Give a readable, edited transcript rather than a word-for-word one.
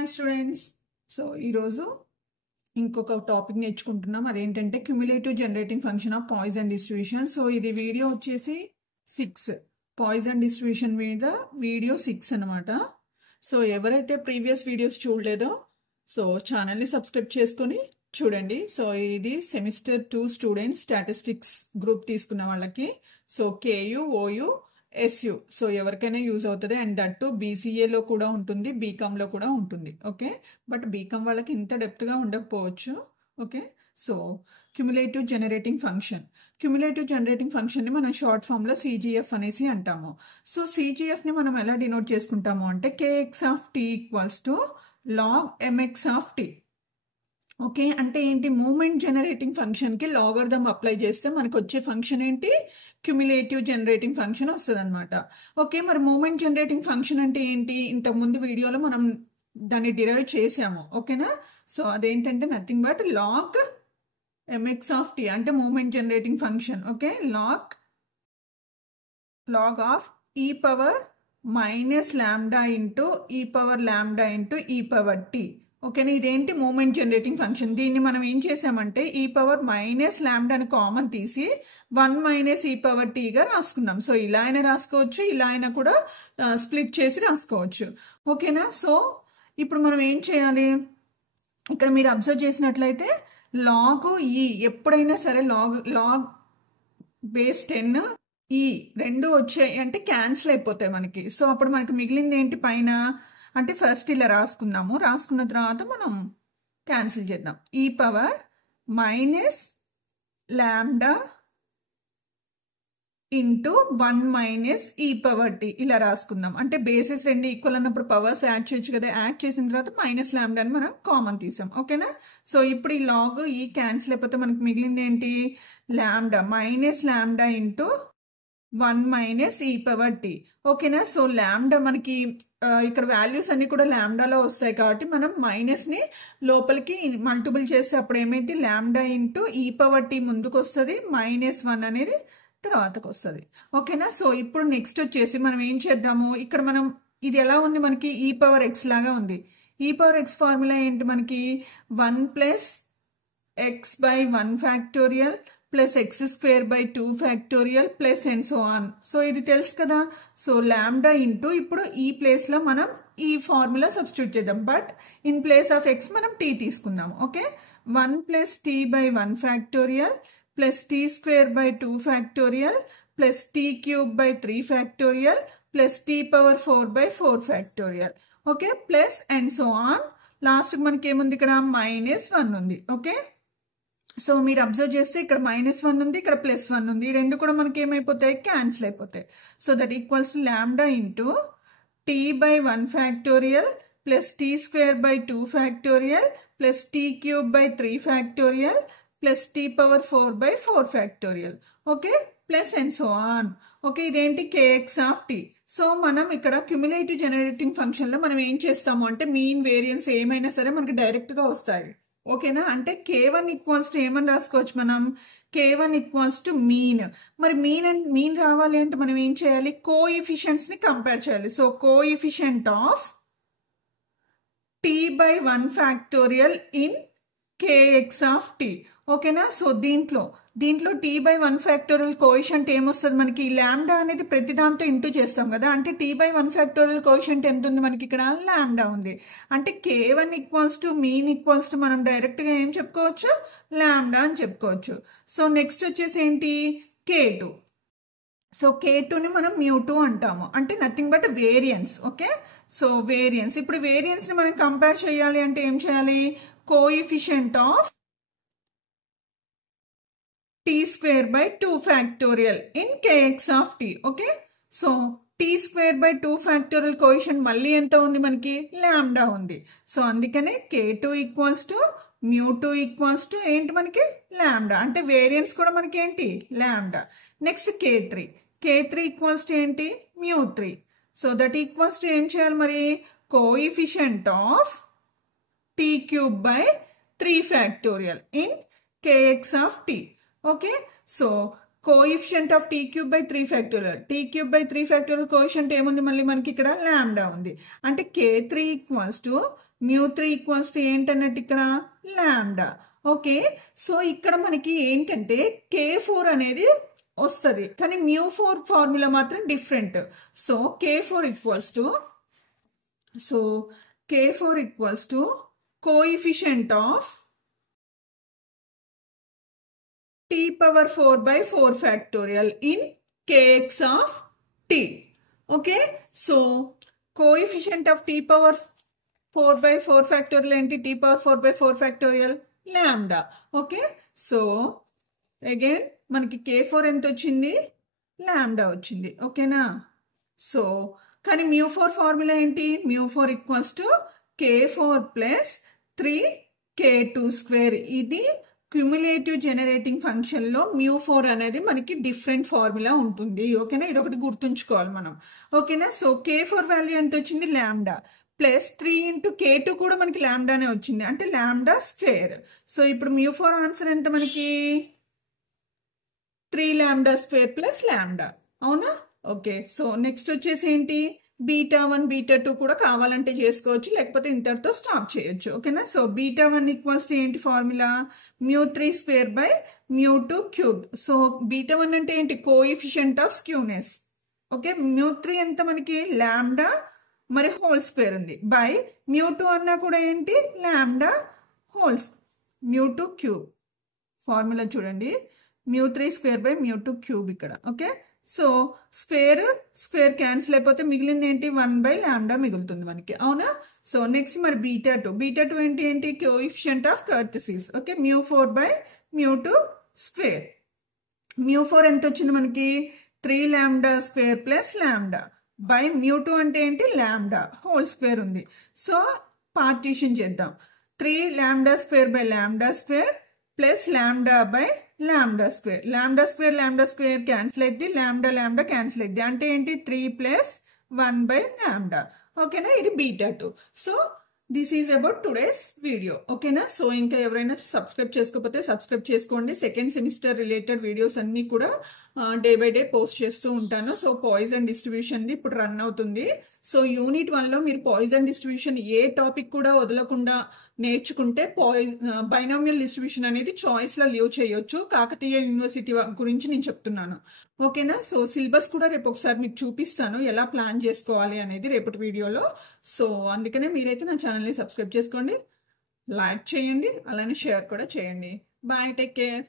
Hi students. So ఈరోజు ఇంకొక topic నేర్చుకుంటున్నాం. అదేంటంటే cumulative generating function of Poisson distribution. So ఇది వీడియో వచ్చేసి 6 పాయిజన్ డిస్ట్రిబ్యూషన్ మీద వీడియో 6 అనమాట. సో ఎవరైతే ప్రీవియస్ వీడియోస్ చూడలేదో సో ఛానల్ని సబ్స్క్రైబ్ చేసుకొని చూడండి. సో ఇది సెమిస్టర్ 2 స్టూడెంట్స్ స్టాటిస్టిక్స్ గ్రూప్ తీసుకున్న వాళ్ళకి. So Ku OU SU so ఎవరికైనా యూజ్ అవుతుంది. అండ్ దట్టు బీసీఏలో కూడా ఉంటుంది, బీకామ్లో కూడా ఉంటుంది. ఓకే, బట్ బీకామ్ వాళ్ళకి ఇంత డెప్త్గా ఉండకపోవచ్చు. ఓకే, సో క్యుములేటివ్ జనరేటింగ్ ఫంక్షన్ని మనం షార్ట్ ఫామ్లో సిజిఎఫ్ అనేసి అంటాము. సో సిజిఎఫ్ని మనం ఎలా డినోట్ చేసుకుంటాము అంటే KX of T equals to log MX of tea. Okay, అంటే ఏంటి, మూమెంట్ జనరేటింగ్ ఫంక్షన్కి లాగరిథం అప్లై చేస్తే మనకు వచ్చే ఫంక్షన్ ఏంటి, క్యుములేటివ్ జనరేటింగ్ ఫంక్షన్ వస్తుంది అనమాట. ఓకే, మరి మూమెంట్ జనరేటింగ్ ఫంక్షన్ అంటే ఏంటి, ఇంతకుముందు వీడియోలో మనం దాన్ని డిరైవ్ చేసాము. ఓకేనా, సో అదేంటంటే nothing but log MX of t అంటే moment generating function. Okay, log of e power minus lambda into e power lambda into e power t. ఓకేనా, ఇదేంటి మూమెంట్ జనరేటింగ్ ఫంక్షన్. దీన్ని మనం ఏం చేసామంటే ఈ పవర్ మైనస్ ల్యాండాని కామన్ తీసి 1 మైనస్ ఈ పవర్ టీగా రాసుకున్నాం. సో ఇలా అయినా రాసుకోవచ్చు, ఇలా అయినా కూడా స్ప్లిట్ చేసి రాసుకోవచ్చు. ఓకేనా, సో ఇప్పుడు మనం ఏం చేయాలి, ఇక్కడ మీరు అబ్జర్వ్ చేసినట్లయితే లాగ్ ఈ ఎప్పుడైనా సరే లాగ్ బేస్ 10 ఈ రెండు వచ్చాయి అంటే క్యాన్సిల్ అయిపోతాయి మనకి. సో అప్పుడు మనకి మిగిలింది ఏంటి పైన అంటే ఫస్ట్ ఇలా రాసుకుందాము, రాసుకున్న తర్వాత మనం క్యాన్సిల్ చేద్దాం. ఈ power minus lambda into 1 minus ఈ పవర్ టీ ఇలా రాసుకుందాం. అంటే బేసెస్ రెండు ఈక్వల్ అన్నప్పుడు పవర్స్ యాడ్ చేయొచ్చు కదా, యాడ్ చేసిన తర్వాత మైనస్ ల్యాండా అని మనం కామన్ తీసాం. ఓకేనా, సో ఇప్పుడు ఈ లాగ్ ఈ క్యాన్సిల్ అయిపోతే మనకి మిగిలింది ఏంటి, ల్యాండా మైనస్ ల్యాండా ఇంటూ 1 మైనస్ ఈ పవర్ టీ. ఓకేనా, సో ల్యాండా మనకి ఇక్కడ వాల్యూస్ అన్ని కూడా ల్యాండాలో వస్తాయి కాబట్టి మనం మైనస్ ని లోపలికి మల్టిపుల్ చేస్తే అప్పుడు ఏమైంది, ల్యాండా ఇంటూ ఈ పవర్ టీ ముందుకు వస్తుంది, -1 అనేది తర్వాతకు వస్తుంది. ఓకేనా, సో ఇప్పుడు నెక్స్ట్ వచ్చేసి మనం ఏం చేద్దాము, ఇక్కడ మనం ఇది ఎలా ఉంది మనకి ఈ పవర్ ఎక్స్ లాగా ఉంది. ఈ పవర్ ఎక్స్ ఫార్ములా ఏంటి మనకి 1 plus X by 1 factorial plus X square by 2 factorial plus and so on. So ఇది తెలుసు కదా, సో ల్యాండా ఇంటూ ఇప్పుడు ఈ ప్లేస్ లో మనం ఈ ఫార్ములా సబ్స్టిట్యూట్ చేద్దాం, but in place of X మనం టీ తీసుకుందాం. Okay, 1 plus T by 1 factorial plus T square by 2 factorial plus T cube by 3 factorial plus T power 4 by 4 factorial. Okay, plus and so on. Last మనకి ఏముంది, ఇక్కడ -1 ఉంది. Okay, so మీరు observe చేస్తే ఇక్కడ -1 ఉంది, ఇక్కడ +1 ఉంది. ఈ రెండు కూడా మనకి ఏమైపోతాయి, క్యాన్సిల్ అయిపోతాయి. So that equals to lambda into T by 1 factorial plus T square by 2 factorial plus T cube by 3 factorial plus T power 4 by 4 factorial. Okay, plus and so on. Okay, ఇదేంటి KX of T. So మనం ఇక్కడ cumulative generating function లో మనం ఏం చేస్తాము అంటే mean variance ఏమైనా సరే మనకి డైరెక్ట్ గా వస్తాయి. ఓకేనా, అంటే k1 ఈక్వల్స్ టు ఏమని రాసుకోవచ్చు మనం, k1 ఈక్వల్స్ టు మీన్. మరి మీన్ రావాలి అంటే మనం ఏం చేయాలి, కోఎఫిషియెంట్స్ ని కంపేర్ చేయాలి. So coefficient of T by 1 factorial in kx of T. ఓకేనా, సో దీంట్లో టీ బై 1 ఫ్యాక్టోరియల్ కోఎఫిషియంట్ ఏమొస్తుంది మనకి, ల్యాండా అనేది ప్రతి దాంతో ఇంటూ చేస్తాం కదా, అంటే టీ బై 1 ఫ్యాక్టోరియల్ కోఎఫిషియంట్ ఎంత ఉంది మనకి, ఇక్కడ ల్యాండా ఉంది. అంటే k1 equals to mean equals to మనం డైరెక్ట్ గా ఏం చెప్పుకోవచ్చు, ల్యాండా అని చెప్పుకోవచ్చు. సో నెక్స్ట్ వచ్చేసి ఏంటి, k2. సో k2ని మనం μ2 అంటాము, అంటే nothing but variance. Okay, so variance. ఇప్పుడు వేరియన్స్ ని మనం కంపేర్ చేయాలి అంటే ఏం చేయాలి, coefficient of T square by 2 factorial in kx of tea. Okay, so T square by 2 factorial coefficient మళ్ళీ ఎంత ఉంది మనకి, ల్యాండా ఉంది. సో అందుకనే k2 equals to μ2 equals to ఏంటి మనకి, ల్యాండా. అంటే వేరియన్స్ కూడా మనకి ఏంటి, ల్యాండా. నెక్స్ట్ k3 ఈక్వల్స్ టు ఏంటి, μ3. సో దట్ ఈక్వల్స్ టు ఏం చేయాలి మరి, coefficient of t cube by 3 factorial in kx of tea. Okay, so coefficient of t cube by 3 factorial. T cube by 3 factorial coefficient ఏముంది మళ్ళీ మనకి ఇక్కడ lambda ఉంది. అంటే K3 equals to μ3 equals to ఏంటన్నట్టు ఇక్కడ లాంబ్డా. ఓకే, సో ఇక్కడ మనకి ఏంటంటే K4 అనేది వస్తుంది, కానీ μ4 ఫార్ములా మాత్రం different. So K4 equals to coefficient of t power 4 by 4 factorial in kx of t. Okay, so coefficient of t power 4 by 4 factorial and t power 4 by 4 factorial lambda. Okay, so again మనకి K4 ఎంత వచ్చింది, lambda వచ్చింది. ఓకేనా, so కానీ μ4 formula ఏంటి, μ4 equals to K4 plus 3K2 square. ఇది cumulative generating function లో μ4 అనేది మనకి డిఫరెంట్ ఫార్ములా ఉంటుంది. ఓకేనా, ఇది ఒకటి గుర్తుంచుకోవాలి మనం. ఓకేనా, సో K4 వాల్యూ ఎంత వచ్చింది, లాంబ్డా ప్లస్ 3 ఇంటూ K2 కూడా మనకి లాంబ్డానే వచ్చింది, అంటే లాంబ్డా స్క్వేర్. సో ఇప్పుడు μ4 ఆన్సర్ ఎంత మనకి 3 లాంబ్డా స్క్వేర్ ప్లస్ లాంబ్డా. అవునా, ఓకే. సో నెక్స్ట్ వచ్చేసి ఏంటి, β1 β2 కూడా కావాలంటే చేసుకోవచ్చు, లేకపోతే ఇంతటితో స్టాప్ చేయొచ్చు. ఓకేనా, సో β1 ఈక్వల్స్ టు ఏంటి formula, μ3 square by μ2 cube. So β1 అంటే ఏంటి, కోఎఫిషియంట్ ఆఫ్ స్క్యూనెస్. ఓకే, μ3 ఎంత మనకి లాంబ్డా మరి హోల్ స్క్వేర్ ఉంది, బై μ2 అన్నా కూడా ఏంటి లాంబ్డా హోల్స్ μ2 క్యూబ్. ఫార్ములా చూడండి, μ3 స్క్వేర్ బై μ2 క్యూబ్ ఇక్కడ. ఓకే, సో స్క్వేర్ క్యాన్సిల్ అయిపోతే మిగిలింది ఏంటి, 1 బై లాంబ్డా మిగులుతుంది మనకి. అవునా, సో నెక్స్ట్ మరి β2 ఏంటి coefficient of kurtosis. Okay, μ4 by μ2 square. μ4 ఎంత వచ్చింది మనకి 3 lambda square plus lambda by μ2 అంటే ఏంటి లాంబ్డా హోల్ స్క్వేర్ ఉంది. సో పార్టీషన్ చేద్దాం, 3 lambda square by lambda square plus lambda by lambda square. Lambda square cancel అయింది, లాంబ్డా క్యాన్సిల్ అయింది, అంటే ఏంటి 3 ప్లస్ 1 బై లాంబ్డా. ఓకేనా, ఇది β2. So this is about today's video. ఓకేనా, సో ఇంకా ఎవరైనా సబ్స్క్రైబ్ చేసుకోకపోతే సబ్స్క్రైబ్ చేసుకోండి. సెకండ్ సెమిస్టర్ రిలేటెడ్ వీడియోస్ అన్ని కూడా డే బై డే పోస్ట్ చేస్తూ ఉంటాను. సో పాయిజన్ డిస్ట్రిబ్యూషన్ది ఇప్పుడు రన్ అవుతుంది. సో యూనిట్ 1లో మీరు పాయిజన్ డిస్ట్రిబ్యూషన్ ఏ టాపిక్ కూడా వదలకుండా నేర్చుకుంటే బైనామియల్ డిస్ట్రిబ్యూషన్ అనేది చాయిస్ లో లీవ్ చేయొచ్చు. కాకతీయ యూనివర్సిటీ గురించి నేను చెప్తున్నాను. ఓకేనా, సో సిలబస్ కూడా రేపు ఒకసారి మీకు చూపిస్తాను ఎలా ప్లాన్ చేసుకోవాలి అనేది రేపటి వీడియోలో. సో అందుకనే మీరైతే నా ఛానల్ని సబ్స్క్రైబ్ చేసుకోండి, లైక్ చేయండి, అలానే షేర్ కూడా చేయండి. Bye, take care.